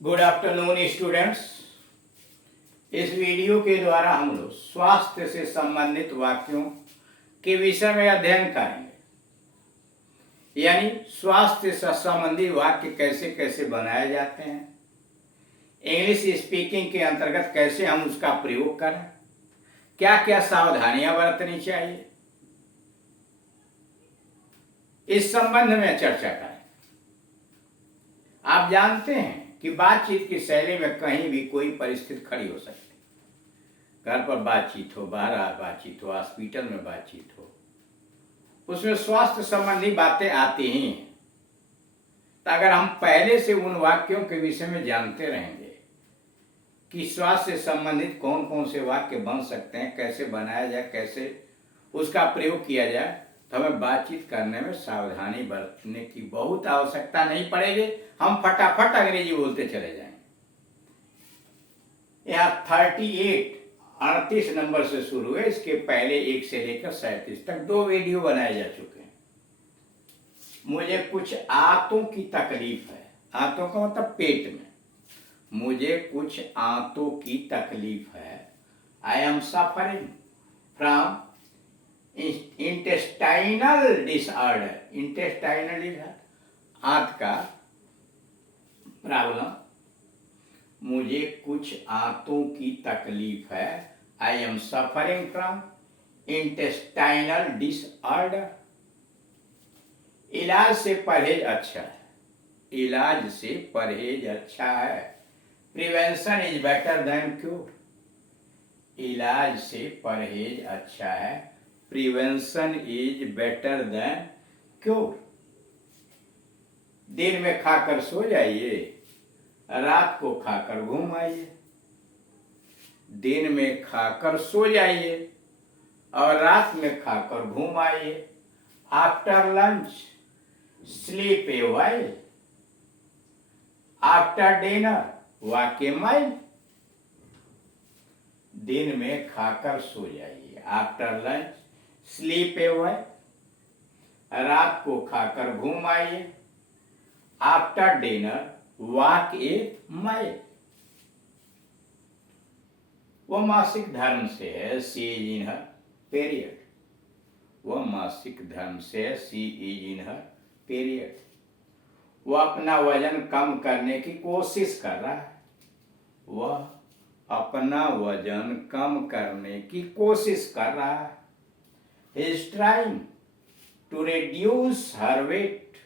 Good afternoon students. इस video के द्वारा हम लोग स्वास्थ्य से संबंधित वाक्यों के विषय में अध्ययन करेंगे, यानी स्वास्थ्य से संबंधित वाक्य कैसे कैसे बनाए जाते हैं, इंग्लिश स्पीकिंग के अंतर्गत कैसे हम उसका प्रयोग करें, क्या क्या सावधानियां बरतनी चाहिए, इस संबंध में चर्चा करें। आप जानते हैं कि बातचीत की शैली में कहीं भी कोई परिस्थिति खड़ी हो सकती है। घर पर बातचीत हो, बाहर बातचीत हो, हॉस्पिटल में बातचीत हो, उसमें स्वास्थ्य संबंधी बातें आती ही हैं। तो अगर हम पहले से उन वाक्यों के विषय में जानते रहेंगे कि स्वास्थ्य से संबंधित कौन कौन से वाक्य बन सकते हैं, कैसे बनाया जाए, कैसे उसका प्रयोग किया जाए, तो हमें बातचीत करने में सावधानी बरतने की बहुत आवश्यकता नहीं पड़ेगी। हम फटाफट अंग्रेजी बोलते चले जाएंगे। यहाँ 38 नंबर से शुरू है। इसके पहले 1 से लेकर 37 तक 2 वीडियो बनाए जा चुके हैं। मुझे कुछ आंतों की तकलीफ है। आंतों का मतलब पेट में। मुझे कुछ आंतों की तकलीफ है। I am suffering from intestinal disorder. Intestinal disorder आंत का प्रॉब्लम। मुझे कुछ आंतों की तकलीफ है। I am suffering from intestinal disorder. इलाज से परहेज अच्छा है। इलाज से परहेज अच्छा है। Prevention is better than cure. इलाज से परहेज अच्छा है। Prevention is better than cure. दिन में खाकर सो जाइए, रात को खाकर घूम आइए। दिन में खाकर सो जाइए और रात में खाकर घूम आइए। आफ्टर लंच स्लीप ए व्हाइल। आफ्टर डिनर वॉक ए माइल। दिन में खाकर सो जाइए। आफ्टर लंच स्लीप ए व्हाइल। रात को खाकर घूम आइए। आफ्टर डिनर वॉक ए माइल। वो मासिक धर्म से है। सी इज इन हर पीरियड। वह मासिक धर्म से है। सी इज इन हर पीरियड। वह अपना वजन कम करने की कोशिश कर रहा है। वह अपना वजन कम करने की कोशिश कर रहा है। He is trying to reduce her weight.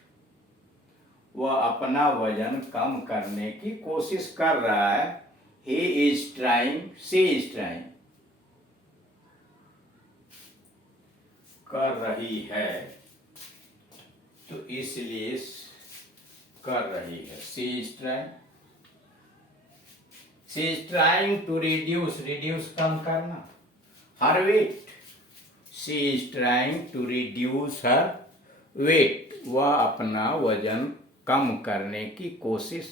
वह अपना वजन कम करने की कोशिश कर रहा है। He is trying, she is trying, कर रही है, तो इसलिए कर रही है। She is trying. She is trying to reduce कम करना, her weight. She is trying to reduce her weight. वह अपना वजन कम करने की कोशिश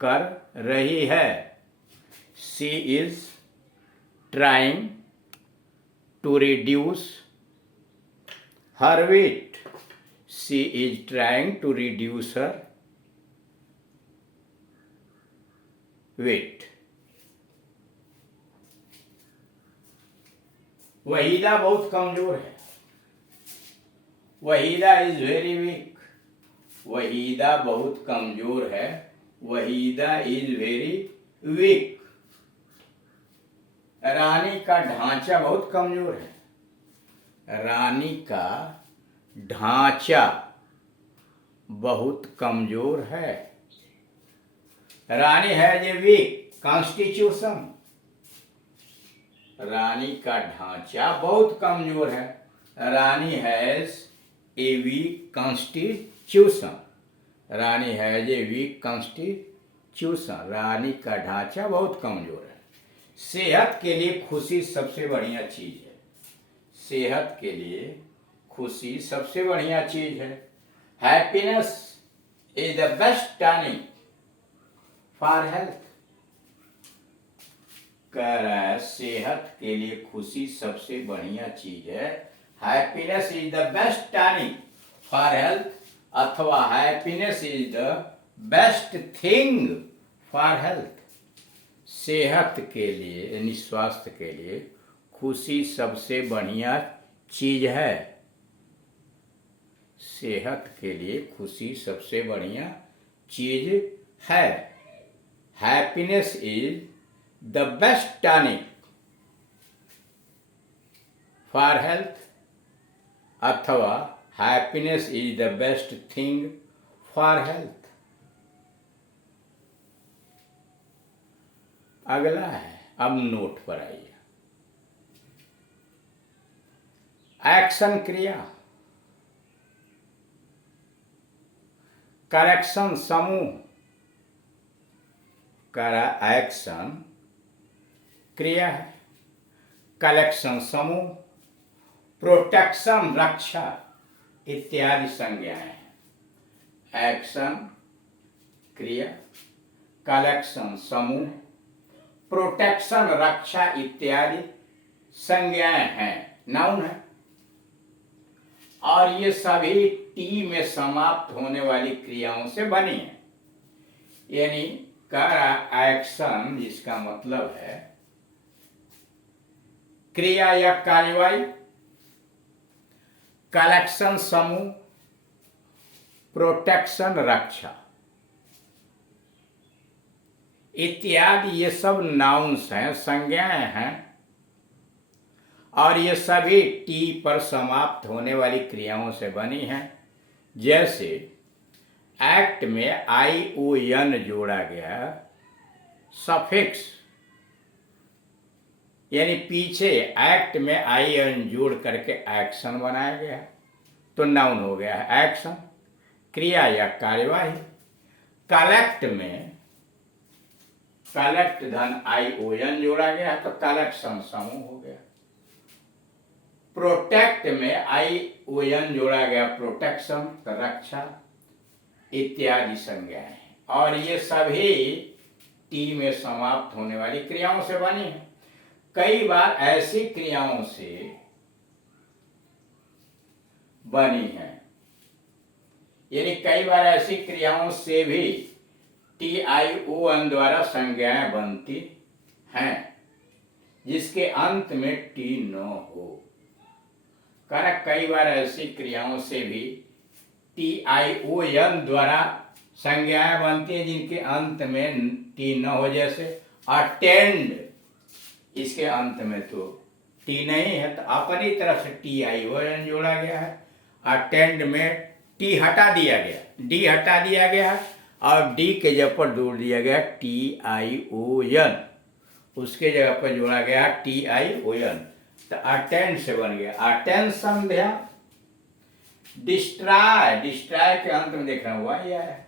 कर रही है। She is trying to reduce her weight. She is trying to reduce her weight. Waheeda बहुत कमजोर है। Waheeda is very weak. Waheeda बहुत कमजोर है। Waheeda is very weak. Rani का ढांचा बहुत कमजोर है। रानी का ढांचा बहुत कमजोर है। Rani has a weak constitution. Rani का ढांचा बहुत कमजोर है। Rani has a weak constitution. Rani has a weak constitution. Rani का ढांचा बहुत कमजोर है। सेहत के लिए खुशी सबसे बढ़िया चीज है। सेहत के लिए खुशी सबसे बढ़िया चीज है। Happiness is the best tonic for health. कह रहा है सेहत के लिए खुशी सबसे बढ़िया चीज है। Happiness is the best tonic for health, अथवा happiness is the best thing for health, सेहत के लिए यानी स्वास्थ्य के लिए खुशी सबसे बढ़िया चीज है। सेहत के लिए खुशी सबसे बढ़िया चीज है। Happiness is the best tonic for health, अथवा happiness is the best thing for health. अगला है, अब नोट पर आइए। एक्शन क्रिया, करेक्शन समूह, एक्शन क्रिया है, कलेक्शन समूह, प्रोटेक्शन रक्षा इत्यादि संज्ञाएं हैं। एक्शन क्रिया, कलेक्शन समूह, प्रोटेक्शन रक्षा इत्यादि संज्ञाएं हैं, नाउन है। और ये सभी टी में समाप्त होने वाली क्रियाओं से बनी है। यानी एक्शन जिसका मतलब है क्रिया या कार्यवाही, कलेक्शन समूह, प्रोटेक्शन रक्षा इत्यादि ये सब नाउन्स हैं, संज्ञाएं हैं। और ये सभी टी पर समाप्त होने वाली क्रियाओं से बनी हैं। जैसे एक्ट में ION जोड़ा गया सफिक्स, यानी पीछे एक्ट में ION जोड़ करके एक्शन बनाया गया तो नाउन हो गया है एक्शन, क्रिया या कार्यवाही। कलेक्ट में कलेक्ट धन ION जोड़ा गया तो कलेक्शन समूह हो गया। प्रोटेक्ट में ION जोड़ा गया प्रोटेक्शन तो रक्षा इत्यादि संज्ञाएं हैं। और ये सभी टी में समाप्त होने वाली क्रियाओं से बनी है। कई बार ऐसी क्रियाओं से बनी है, यानी कई बार ऐसी क्रियाओं से भी TION द्वारा संज्ञाएं बनती हैं जिसके अंत में टी न हो। कारण कई बार ऐसी क्रियाओं से भी TION द्वारा संज्ञाएं बनती हैं जिनके अंत में टी न हो। जैसे अटेंड, इसके अंत में तो टी नहीं है तो अपनी तरफ से TION जोड़ा गया है। अटेंड में टी हटा दिया गया, डी हटा दिया गया और डी के जगह पर जोड़ दिया गया TION, उसके जगह पर जोड़ा गया TION तो अटेंड से बन गया अटेंशन ध्यान। डिस्ट्रॉय, डिस्ट्रॉय के अंत में देख रहा हुआ ही है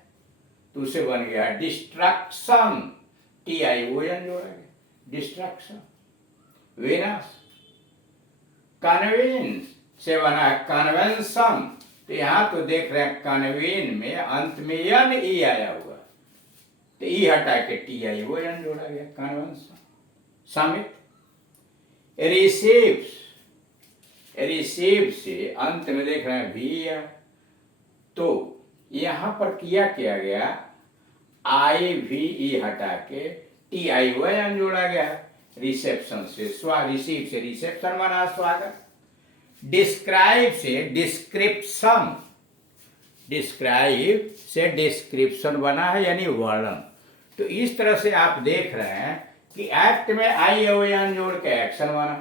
तो उसे बन गया डिस्ट्रक्शन, TION जोड़ा गया डिस्ट्रक्शन। विनाश, कन्विंस से बना है कन्वेंशन तो यहां तो देख रहे हैं कन्वीन में अंत में यन ई आया हुआ तो ई हटा के TION जोड़ा गया कन्वेंशन। समित, रिसीव्स, रिसीव से अंत में देख रहे हैं भी तो यहां पर किया गया IVE हटा के TION जोड़ा गया। रिसेप्शन से रिसीव से रिसेप्शन बना स्वागत। डिस्क्राइब से डिस्क्रिप्शन, डिस्क्राइब से डिस्क्रिप्शन बना है यानी वर्णन। तो इस तरह से आप देख रहे हैं कि एक्ट में ION जोड़ के एक्शन बना,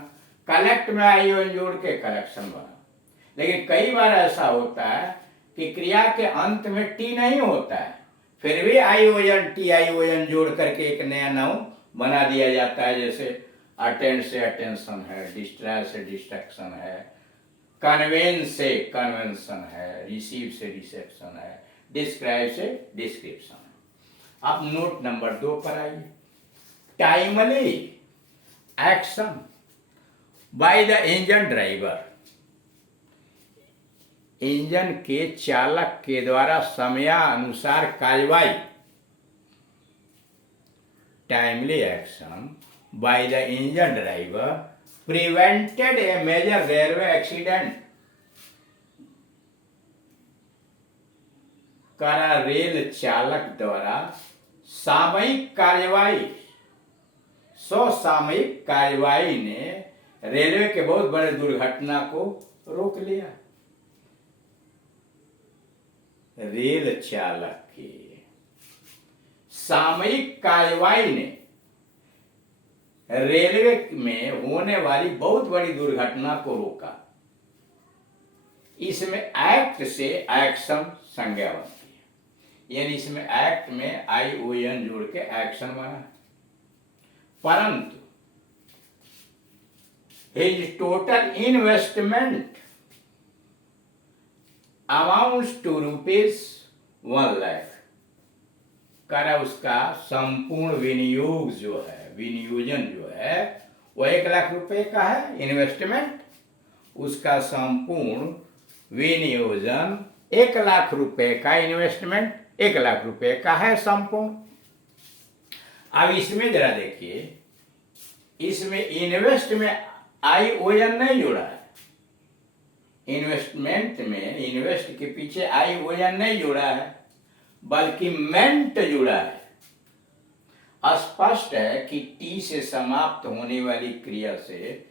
कलेक्ट में ION जोड़ के कलेक्शन बना। लेकिन कई बार ऐसा होता है कि क्रिया के अंत में टी नहीं होता है फिर भी TION जोड़ करके एक नया नाउन बना दिया जाता है। जैसे अटेंड से अटेंशन है, डिस्ट्रॉय से डिस्ट्रक्शन है, कन्वेंस से कन्वेंशन है, रिसीव से रिसेप्शन है, डिस्क्राइब से डिस्क्रिप्शन है। अब नोट नंबर 2 पर आइए। Timely action by the engine driver, engine के चालक के द्वारा समयानुसार कार्यवाही। Timely action by the engine driver prevented a major railway accident. Rail चालक द्वारा सामयिक कार्यवाही, सामयिक कार्यवाही ने रेलवे के बहुत बड़े दुर्घटना को रोक लिया। रेल चालक के सामयिक कार्यवाही ने रेलवे में होने वाली बहुत बड़ी दुर्घटना को रोका। इसमें एक्ट से एक्शन संज्ञा बनती है, यानी इसमें एक्ट में ION जोड़ के एक्शन बना। परंतु his total investment amounts to ₹1 lakh, करा उसका संपूर्ण विनियोग जो है, विनियोजन जो है वो 1 लाख रुपए का है इन्वेस्टमेंट। उसका संपूर्ण विनियोजन 1 लाख रुपए का, इन्वेस्टमेंट 1 लाख रुपए का है संपूर्ण। अब इसमें जरा देखिए, इसमें इन्वेस्ट में ION नहीं जुड़ा है। इन्वेस्टमेंट में, इन्वेस्ट के पीछे ION नहीं जुड़ा है, बल्कि मेंट जुड़ा है। स्पष्ट है कि टी से समाप्त होने वाली क्रिया से